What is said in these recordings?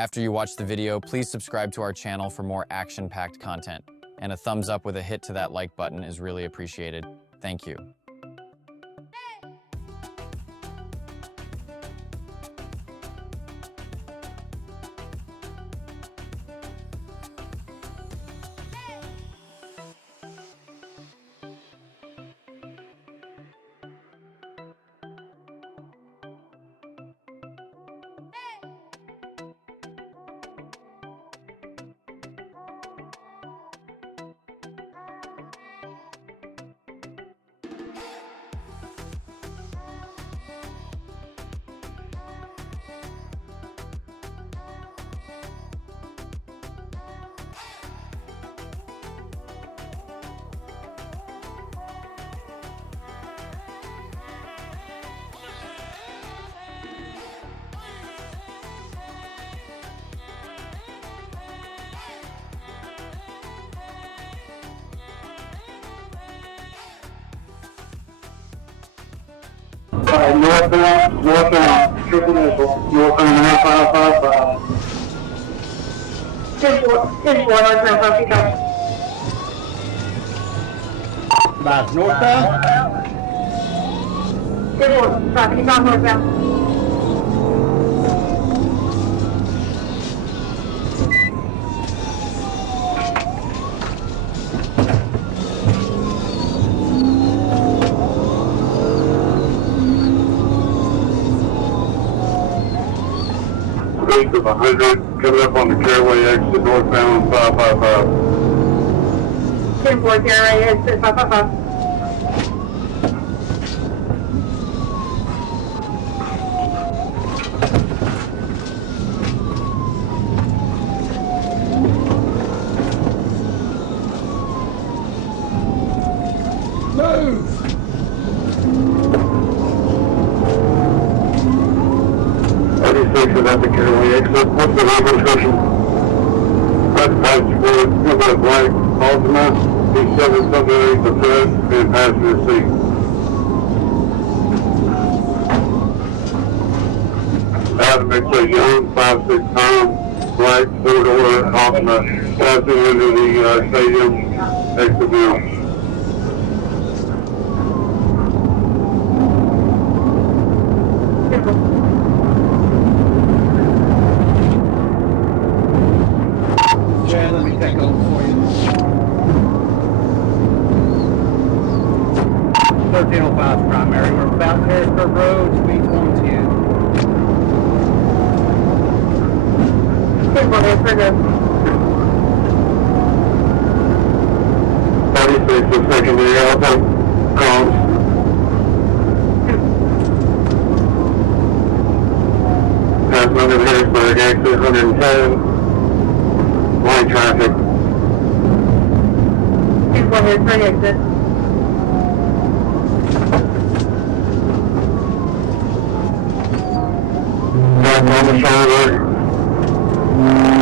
After you watch the video, please subscribe to our channel for more action-packed content. And a thumbs up with a hit to that like button is really appreciated. Thank you. Northbound, triple nickel, northbound 9555. 10-4, northbound 555. About northbound? 10-4, 555 northbound. Of 100 coming up on the Caraway exit northbound 555. 10-4, Caraway exit 555. Move! 86 is at the Caraway exit. What's the road description? That's for blank Altima, D7 something the front and passenger seat. Adam say young, 5'6", black, 4-door Altima, passing into the stadium exit now. Yeah, let me take over for you. 1305 primary. We're about Harrisburg Road, speed 110. 10-4, Harrisburg. 36 is secondary Alpha, calls. Passing under the Harrisburg exit 110. Light traffic. 10-4, Harrisburg exit. Back on the shoulder.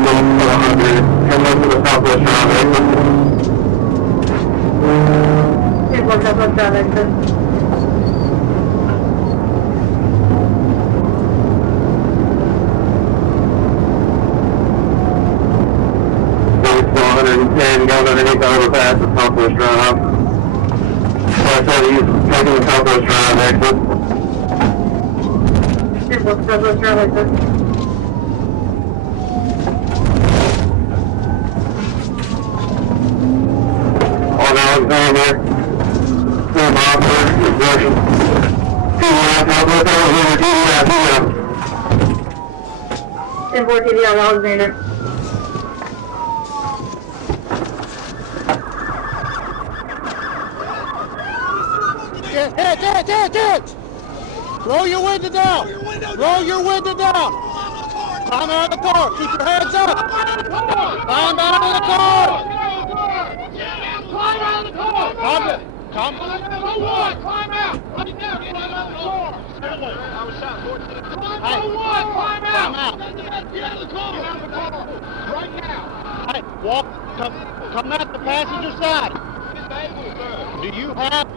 Go for 100. Come up to the southwest drive exit. 10-4, southwest drive exit. 110 going underneath the overpass at Southwest Drive. So I said he's taking the Southwest Drive exit. 10-4, southwest drive exit. All down there. 2 miles per exertion. 2 miles, Southwest Alexander, 10-4, TDI Alexander. Ditch! Roll your window down! Roll your window down! Climb out of the car! Keep your hands up! Climb out of the car! Climb out of the car! Come! Climb out! Right now! Climb out of the car! I was shot 14. Climb out! Get out of the car! Get out of the car! Right now! Hey, come out the passenger side! Do you have...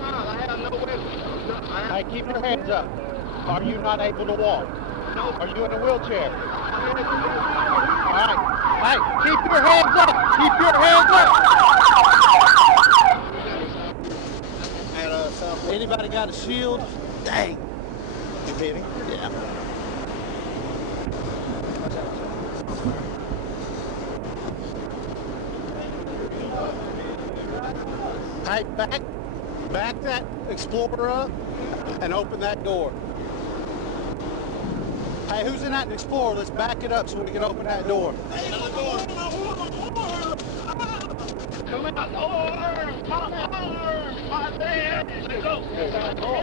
I have no weapon. Hey, keep your hands up. Are you not able to walk? No. Are you in a wheelchair? I'm in a up. Keep your hands up. Anybody got a shield? Dang. You hit him? Yeah. Hey, back that Explorer up and open that door. Hey, who's in that Explorer? Let's back it up so we can open that door. Come out, my man. Let's go. Disable.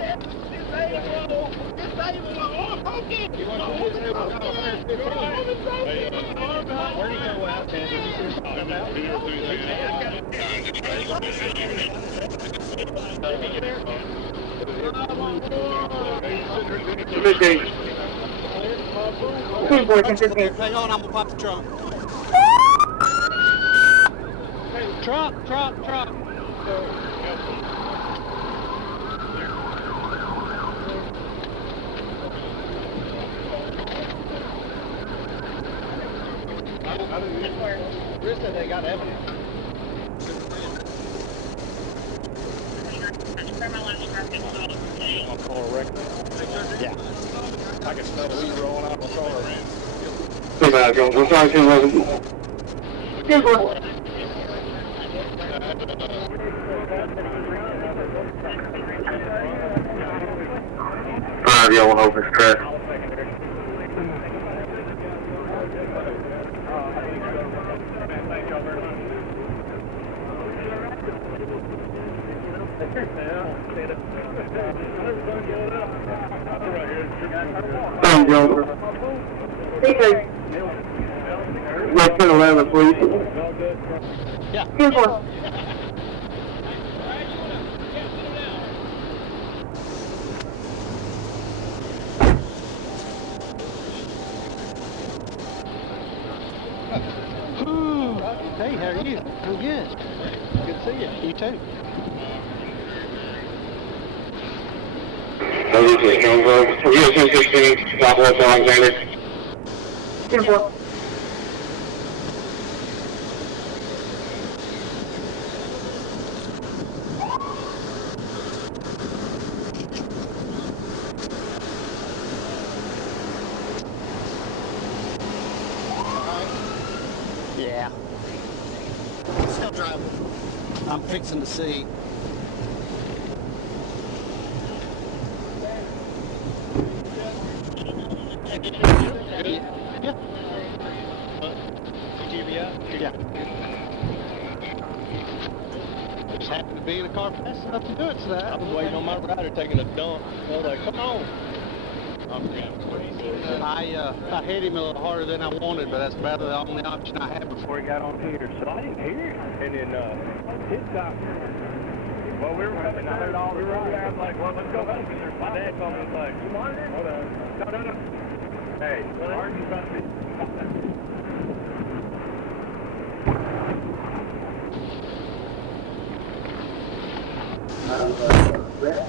Okay. You want to where do you go out, come out? Hang on, I'm gonna pop the trunk. Trunk. Chris said they got evidence. On car record? Yeah. I can smell the weed rolling out of the car. Hey, man, we're trying to 10-4. Five yellow open track. Thank you, Joker. Speakers. Yes, 10-11, please. Yeah. 10-4. Hey, how are you? I'm good. Good to see you. You too. US 16, Southwest Alexander. 10-4. Yeah. Still driving. I'm fixing to see. Yeah. Yeah. Just happened to be in a car fast enough to do it today. I was waiting on my rider taking a dump. I was like, come on. I hit him a little harder than I wanted, but that's about the only option I had before he got on here. So I didn't hear it. And then his stop. Well, we were coming. I heard all the rides. I was like, well, let's go home. My dad called me and was like, you monitored? Hold on. No. Hey, aren't you about to be?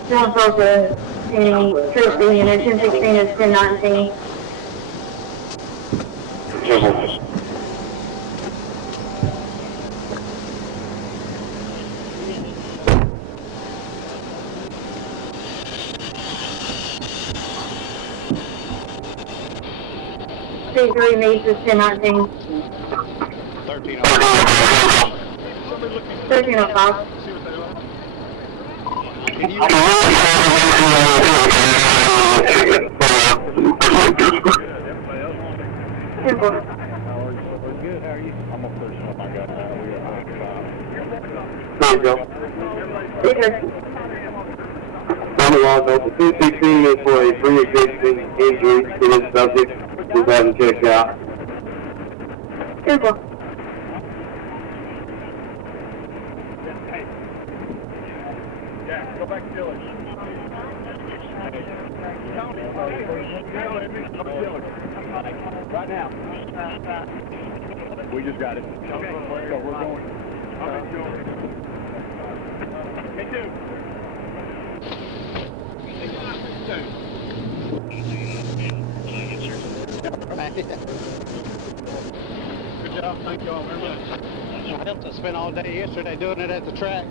10-4 to any Thursday unit. 10-16 is 10-19. C3 meets is 10-19. 1305. Can you? Good. Good. How are you? I'm a person. Oh my God. There you go. Speakers. Number one, the 216 is for a pre-existing injury to this subject. Just have him checked out. Good. Yeah, go back to Dillon. Right now. We just got it. Okay. So we're going. Me too. Good job. Yeah, thank y'all very much. I helped us spend all day yesterday doing it at the track.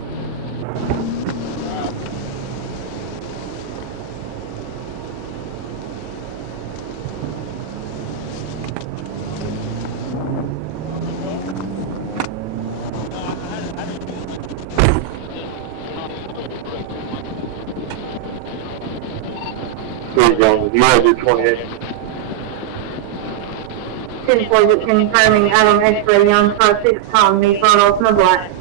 There you go. You want to do 28? 10-4 confirming Adam X-ray, Young 56, Tom, me, front Altima Black.